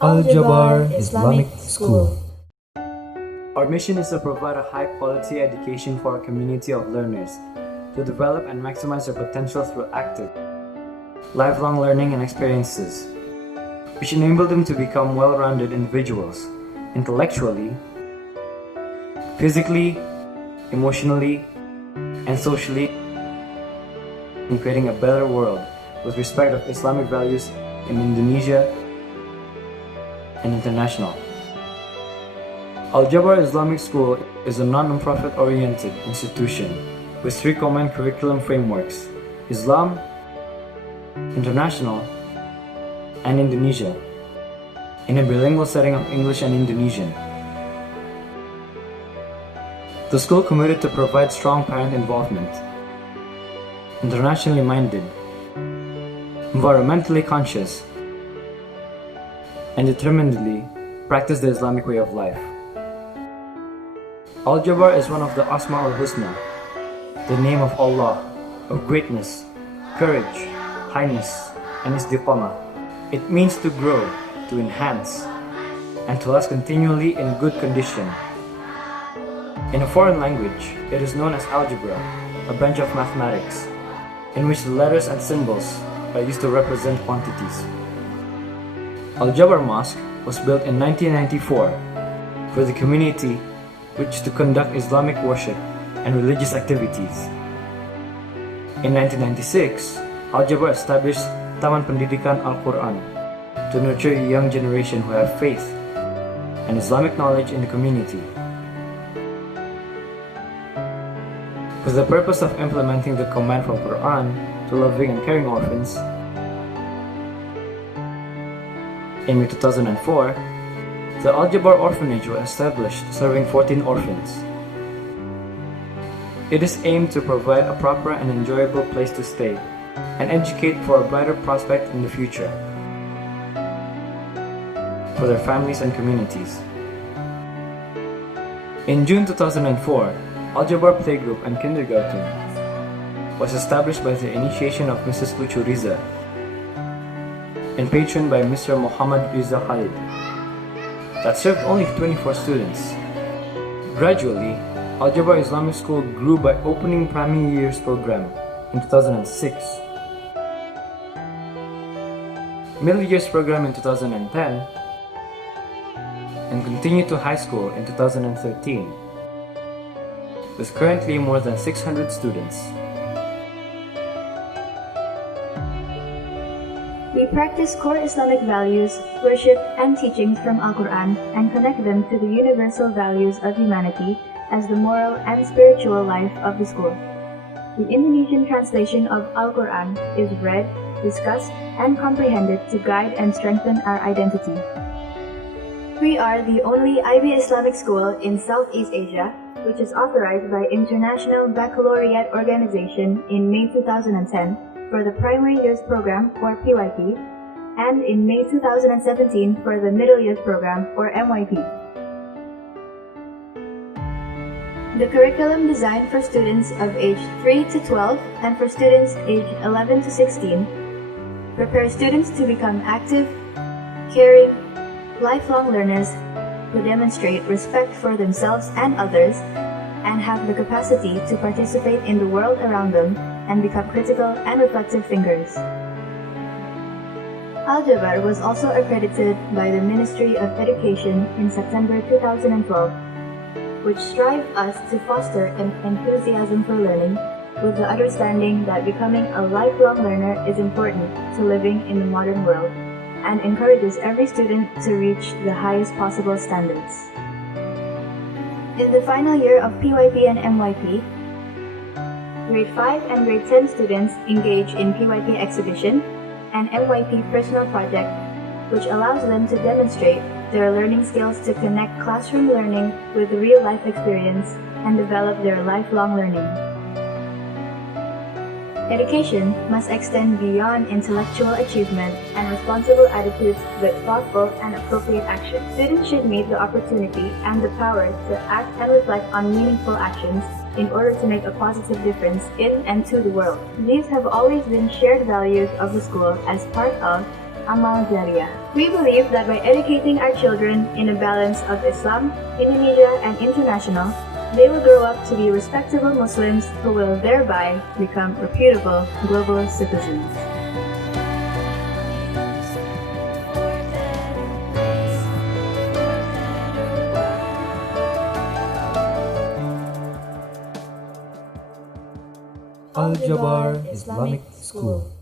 Jabr Islamic School. Our mission is to provide a high-quality education for our community of learners, to develop and maximize their potential through active, lifelong learning and experiences, which enable them to become well-rounded individuals, intellectually, physically, emotionally, and socially, in creating a better world with respect of Islamic values in Indonesia and international. Jabr Islamic School is a non-profit oriented institution with three common curriculum frameworks: Islam, International, and Indonesia, in a bilingual setting of English and Indonesian. The school committed to provide strong parent involvement, internationally minded, environmentally conscious, and determinedly practice the Islamic way of life. Jabr is one of the Asma al-Husna, the name of Allah, of greatness, courage, highness, and istiqamah. It means to grow, to enhance, and to last continually in good condition. In a foreign language, it is known as algebra, a branch of mathematics, in which the letters and symbols are used to represent quantities. Jabr Mosque was built in 1994 for the community which to conduct Islamic worship and religious activities. In 1996, Jabr established Taman Pendidikan Al-Quran to nurture a young generation who have faith and Islamic knowledge in the community. With the purpose of implementing the command from Quran to loving and caring orphans, in May 2004, the Jabr Orphanage was established, serving 14 orphans. It is aimed to provide a proper and enjoyable place to stay and educate for a brighter prospect in the future for their families and communities. In June 2004, Jabr Playgroup and Kindergarten was established by the initiation of Mrs. Lucu Riza and patroned by Mr. Muhammad Riza Khalid, that served only 24 students. Gradually, Jabr Islamic School grew by opening primary years program in 2006, middle years program in 2010, and continued to high school in 2013, with currently more than 600 students. We practice core Islamic values, worship, and teachings from Al-Quran and connect them to the universal values of humanity as the moral and spiritual life of the school. The Indonesian translation of Al-Quran is read, discussed, and comprehended to guide and strengthen our identity. We are the only IB Islamic school in Southeast Asia, which is authorized by International Baccalaureate Organization in May 2010 for the Primary Years Program, or PYP, and in May 2017 for the Middle Years Program, or MYP. The curriculum designed for students of age 3 to 12 and for students aged 11 to 16 prepares students to become active, caring, lifelong learners who demonstrate respect for themselves and others and have the capacity to participate in the world around them and become critical and reflective thinkers. Jabr was also accredited by the Ministry of Education in September 2012, which strive us to foster an enthusiasm for learning with the understanding that becoming a lifelong learner is important to living in the modern world and encourages every student to reach the highest possible standards. In the final year of PYP and MYP, Grade 5 and Grade 10 students engage in PYP exhibition and MYP personal project, which allows them to demonstrate their learning skills to connect classroom learning with real-life experience and develop their lifelong learning. Education must extend beyond intellectual achievement and responsible attitudes with thoughtful and appropriate action. Students should meet the opportunity and the power to act and reflect on meaningful actions in order to make a positive difference in and to the world. These have always been shared values of the school as part of amal jariah. We believe that by educating our children in a balance of Islam, Indonesia, and international, they will grow up to be respectable Muslims who will thereby become reputable global citizens. Al Jabr Islamic School.